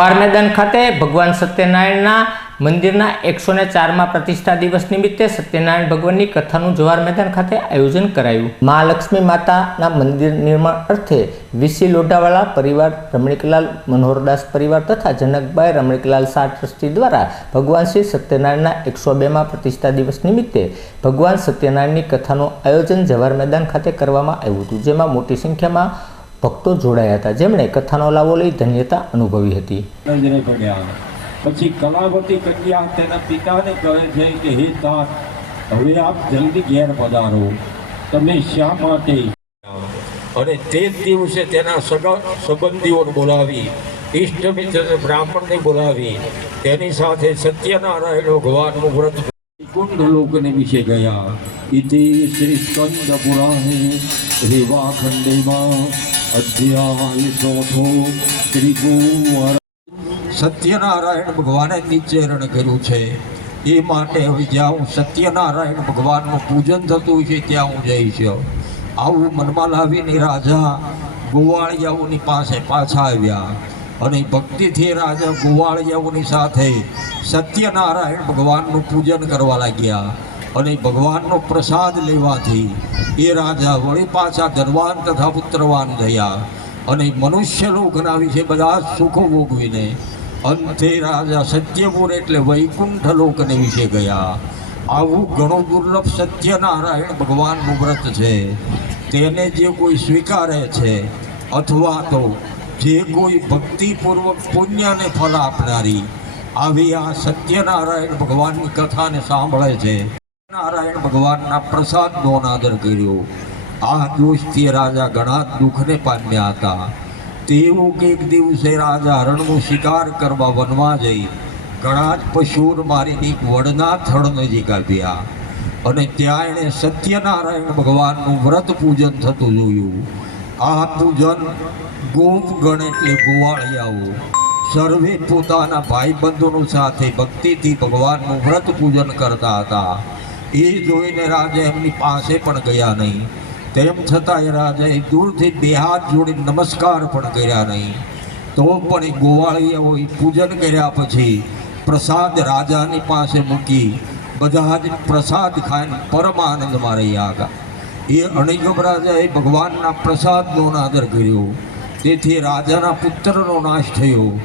જવાહર મેદાન ખાતે ભગવાન સત્યનારાયણના મંદિરના એકસો ને ચારમાં પ્રતિષ્ઠા દિવસ નિમિત્તે સત્યનારાયણ ભગવાનની કથાનું જવાહર મેદાન ખાતે આયોજન કરાયું. મહાલક્ષ્મી માતાના મંદિર નિર્માણ અર્થે વીસી લોઢાવાળા પરિવાર, રમણીકલાલ મનોહરદાસ પરિવાર તથા જનકભાઈ રમણીકલાલ શાહ ટ્રસ્ટી દ્વારા ભગવાન શ્રી સત્યનારાયણના એકસો બેમાં પ્રતિષ્ઠા દિવસ નિમિત્તે ભગવાન સત્યનારાયણની કથાનું આયોજન જવાહર મેદાન ખાતે કરવામાં આવ્યું હતું, જેમાં મોટી સંખ્યામાં ભક્તો જોડાયા હતા. જેમણે કથાનો લાવો લઈ ધન્યતા અનુભવી હતી. પછી કલાવતી કન્યા તેના પિતાને કહે છે કે, હે તાત હવે આપ જલ્દી ઘેર પધારો. તમે શા માટે અને તે દિવસે તેના સગા સંબંધીઓને બોલાવી ઇષ્ટ મિત્ર બ્રાહ્મણને બોલાવી, તેની સાથે સત્યનારાયણ ભગવાનનું વ્રત કુંડ લોકને વિશે ગયા. ઇતિ શ્રી સ્કંદ પુરાણે રેવા ખંડેમાં અધ્યાય ચોથો શ્રી સત્યનારાયણ ભગવાને નિચેરણ કર્યું છે. એ માટે હવે જ્યાં હું સત્યનારાયણ ભગવાનનું પૂજન થતું છે, ત્યાં હું જઈશ. આવું મનમાં લાવીને રાજા ગોવાળિયાઓની પાસે પાછા આવ્યા અને ભક્તિથી રાજા ગોવાળિયાઓની સાથે સત્યનારાયણ ભગવાનનું પૂજન કરવા લાગ્યા અને ભગવાનનો પ્રસાદ લેવાથી એ રાજા વળી પાછા ધનવાન તથા પુત્રવાન થયા અને મનુષ્ય લોકના વિશે બધા જ સુખો ભોગવીને. અંતે રાજા સત્યપુર એટલે વૈકુંઠ લોકને વિશે ગયા. આવું ઘણું દુર્લભ સત્યનારાયણ ભગવાનનું વ્રત છે. તેને જે કોઈ સ્વીકારે છે, અથવા તો જે કોઈ ભક્તિપૂર્વક પુણ્યને ફળ આપનારી, આવી આ સત્યનારાયણ ભગવાનની કથાને સાંભળે છે. નારાયણ ભગવાનના પ્રસાદનો અનાદર કર્યો. આ દોષથી રાજા ઘણા દુઃખને પામ્યા હતા. તેવું એક દિવસે રાજા હરણનો શિકાર કરવા વનમાં જઈ ઘણા જ પશુઓને મારીને એક વડના થળ નજીક આવ્યા અને ત્યાં એણે સત્યનારાયણ ભગવાનનું વ્રત પૂજન થતું જોયું. આ પૂજન ગોપગણ એટલે ગોવાળિયાઓ સર્વે પોતાના ભાઈબંધોનો સાથે ભક્તિથી ભગવાનનું વ્રત પૂજન કરતા હતા. એ જોઈને રાજા એમની પાસે પણ ગયા નહીં. તેમ છતાં એ રાજાએ દૂરથી બે હાથ જોડી નમસ્કાર પણ કર્યા નહીં. તો પણ એ ગોવાળીએ હોય પૂજન કર્યા પછી પ્રસાદ રાજાની પાસે મૂકી બધા જ પ્રસાદ ખાઈને પરમાનંદમાં રહ્યા હતા. એ અણિગમ રાજાએ ભગવાનના પ્રસાદનો અનાદર કર્યો. તેથી રાજાના પુત્રનો નાશ થયો.